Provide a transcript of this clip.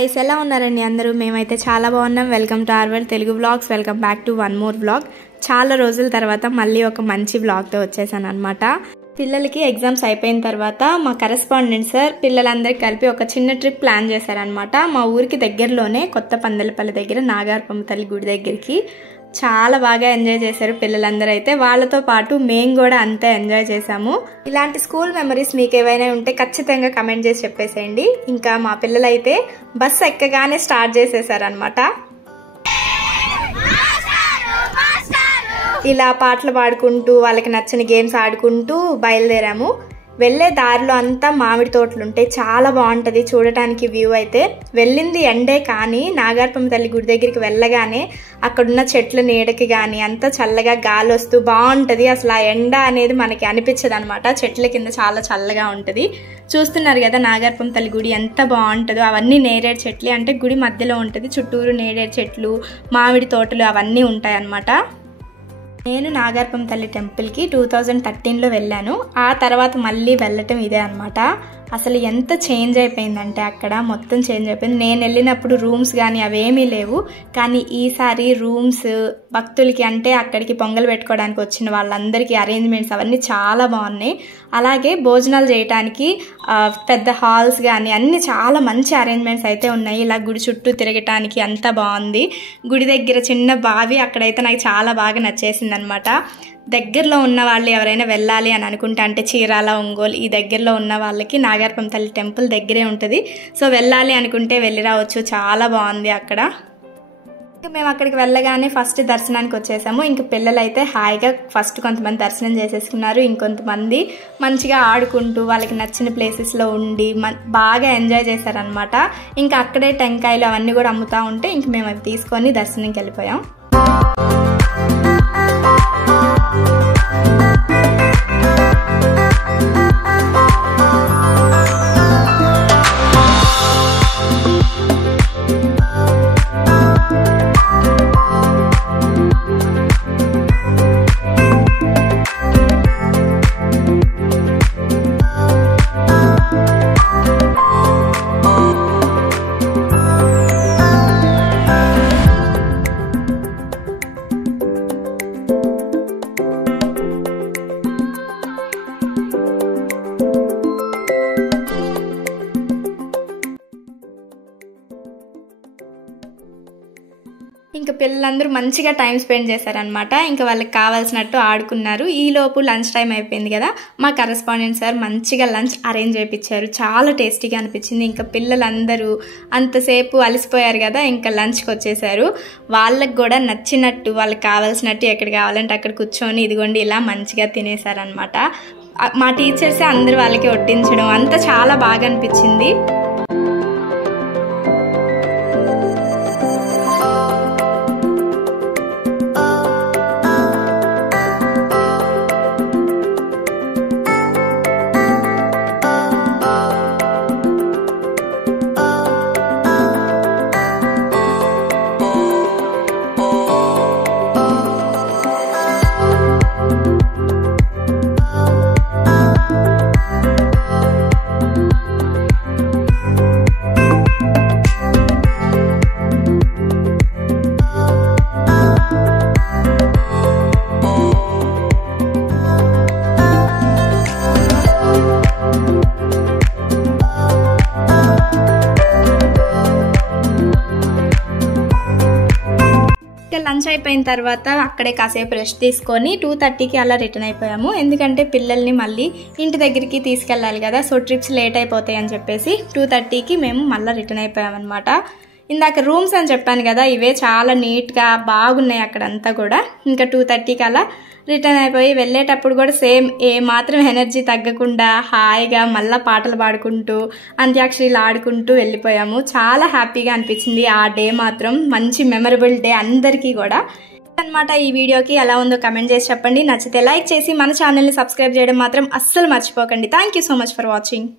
guys ఎలా ఉన్నారండి అందరూ మేమైతే చాలా బాగున్నాం welcome to our Telugu vlogs welcome back to one more vlog చాలా రోజుల తర్వాత మళ్ళీ ఒక మంచి వ్లాగ్ తో వచ్చేసాను అన్నమాట పిల్లలకి ఎగ్జామ్స్ అయిపోయిన తర్వాత మా కరెస్పాండెంట్ సార్ పిల్లలందరికీ కలిపి ఒక చిన్న ట్రిప్ ప్లాన్ చేశారు అన్నమాట మా ఊరికి దగ్గరలోనే కొత్త పందెలపల్లి దగ్గర నాగార్పమ్మ తల్లి గుడి దగ్గరికి చాలా బాగా ఎంజాయ్ చేశారు పిల్లలందరూ అయితే వాళ్ళతో పాటు మేము కూడా అంతే ఎంజాయ్ చేసాము ఇలాంటి స్కూల్ మెమరీస్ మీకు ఏవైనా ఉంటే ఖచ్చితంగా కమెంట్ చేసి చెప్పేసేయండి ఇంకా మా పిల్లలు అయితే బస్ ఎక్కగానే స్టార్ట్ చేసేసారు అన్నమాట ఇలా పాటలు పాడుకుంటూ వాళ్ళకి నచ్చిన గేమ్స్ ఆడుకుంటూ బయలుదేరాము వెళ్ళే దారిలో అంతా మామిడి తోటలు ఉంటాయి చాలా బాగుంటది చూడటానికి వ్యూ అయితే వెళ్ళింది ఎండే కానీ నాగార్పమ్మ తల్లి గుడి దగ్గరికి వెళ్ళగానే అక్కడున్న చెట్ల నీడకి గాని అంతా చల్లగా గాలి వస్తూ బాగుంటది అసలు ఆ ఎండ అనేది మనకి అనిపించదు అన్నమాట చెట్ల కింద చాలా చల్లగా ఉంటది చూస్తున్నారు కదా నాగార్పమ్మ తల్లి గుడి ఎంత బాగుంటదో అవన్నీ నేరేడు చెట్లు అంటే గుడి మధ్యలో ఉంటది చుట్టూరు నేరేడు చెట్లు మామిడి తోటలు అవన్నీ ఉంటాయి అన్నమాట నేను నాగార్పమ్మ తల్లి టెంపుల్ కి 2013 లో వెళ్ళాను ఆ తర్వాత మళ్ళీ వెళ్ళటం ఇదే అన్నమాట అసలు ఎంత చేంజ్ అయిపోయిందంటే అక్కడ మొత్తం చేంజ్ అయిపోయింది నేను వెళ్ళినప్పుడు రూమ్స్ కానీ అవేమీ లేవు కానీ ఈసారి రూమ్స్ భక్తులకి అంటే అక్కడికి పొంగల్ పెట్టుకోవడానికి వచ్చిన వాళ్ళందరికీ అరేంజ్మెంట్స్ అవన్నీ చాలా బాగున్నాయి అలాగే భోజనాలు చేయడానికి పెద్ద హాల్స్ కానీ అన్ని చాలా మంచి అరేంజ్మెంట్స్ అయితే ఉన్నాయి ఇలా గుడి చుట్టూ తిరగటానికి అంతా బాగుంది గుడి దగ్గర చిన్న బావి అక్కడైతే నాకు చాలా బాగా నచ్చేసింది అన్నమాట దగ్గరలో ఉన్న వాళ్ళు ఎవరైనా వెళ్ళాలి అని అనుకుంటే అంటే చీరాల ఒంగోలు ఈ దగ్గరలో ఉన్న వాళ్ళకి నాగార్పమ్మ తల్లి టెంపుల్ దగ్గరే ఉంటుంది సో వెళ్ళాలి అనుకుంటే వెళ్ళి రావచ్చు చాలా బాగుంది అక్కడ ఇంకా మేము అక్కడికి వెళ్ళగానే ఫస్ట్ దర్శనానికి వచ్చేసాము ఇంక పిల్లలు అయితే హాయిగా ఫస్ట్ కొంతమంది దర్శనం చేసేసుకున్నారు ఇంకొంతమంది మంచిగా ఆడుకుంటూ వాళ్ళకి నచ్చిన ప్లేసెస్లో ఉండి బాగా ఎంజాయ్ చేశారనమాట ఇంకా అక్కడే టెంకాయలు అవన్నీ కూడా అమ్ముతూ ఉంటే ఇంక మేము అవి తీసుకొని దర్శనంకి వెళ్ళిపోయాం ఇంకా పిల్లలందరూ మంచిగా టైం స్పెండ్ చేశారనమాట ఇంకా వాళ్ళకి కావాల్సినట్టు ఆడుకున్నారు ఈలోపు లంచ్ టైం అయిపోయింది కదా మా కరెస్పాండెంట్ సార్ మంచిగా లంచ్ అరేంజ్ చేయించారు చాలా టేస్టీగా అనిపించింది ఇంకా పిల్లలందరూ అంతసేపు అలసిపోయారు కదా ఇంకా లంచ్కి వచ్చేసారు వాళ్ళకి కూడా నచ్చినట్టు వాళ్ళకి కావాల్సినట్టు ఎక్కడ కావాలంటే అక్కడ కూర్చొని ఇదిగోండి ఇలా మంచిగా తినేశారనమాట మా టీచర్సే అందరూ వాళ్ళకి వడ్డించడం అంతా చాలా బాగా అనిపించింది లంచ్ అయిపోయిన తర్వాత అక్కడే కాసేపు రెస్ట్ తీసుకొని 2:30కి అలా రిటర్న్ అయిపోయాము ఎందుకంటే పిల్లల్ని మళ్ళీ ఇంటి దగ్గరికి తీసుకెళ్ళాలి కదా సో ట్రిప్స్ లేట్ అయిపోతాయి అని చెప్పేసి 2:30కి మేము మళ్ళీ రిటర్న్ అయిపోయామన్నమాట ఇందాక రూమ్స్ అని చెప్పాను కదా ఇవే చాలా నీట్గా బాగున్నాయి అక్కడంతా కూడా ఇంకా 2:30కి అలా రిటర్న్ అయిపోయి వెళ్ళేటప్పుడు కూడా సేమ్ ఏ మాత్రం ఎనర్జీ తగ్గకుండా హాయిగా మళ్ళీ పాటలు పాడుకుంటూ అంత్యాక్షరీలు ఆడుకుంటూ వెళ్ళిపోయాము చాలా హ్యాపీగా అనిపించింది ఆ డే మాత్రం మంచి మెమరబుల్ డే అందరికీ కూడా అన్నమాట ఈ వీడియోకి ఎలా ఉందో కమెంట్ చేసి చెప్పండి నచ్చితే లైక్ చేసి మన ఛానల్ని సబ్స్క్రైబ్ చేయడం మాత్రం అస్సలు మర్చిపోకండి thank you so much for watching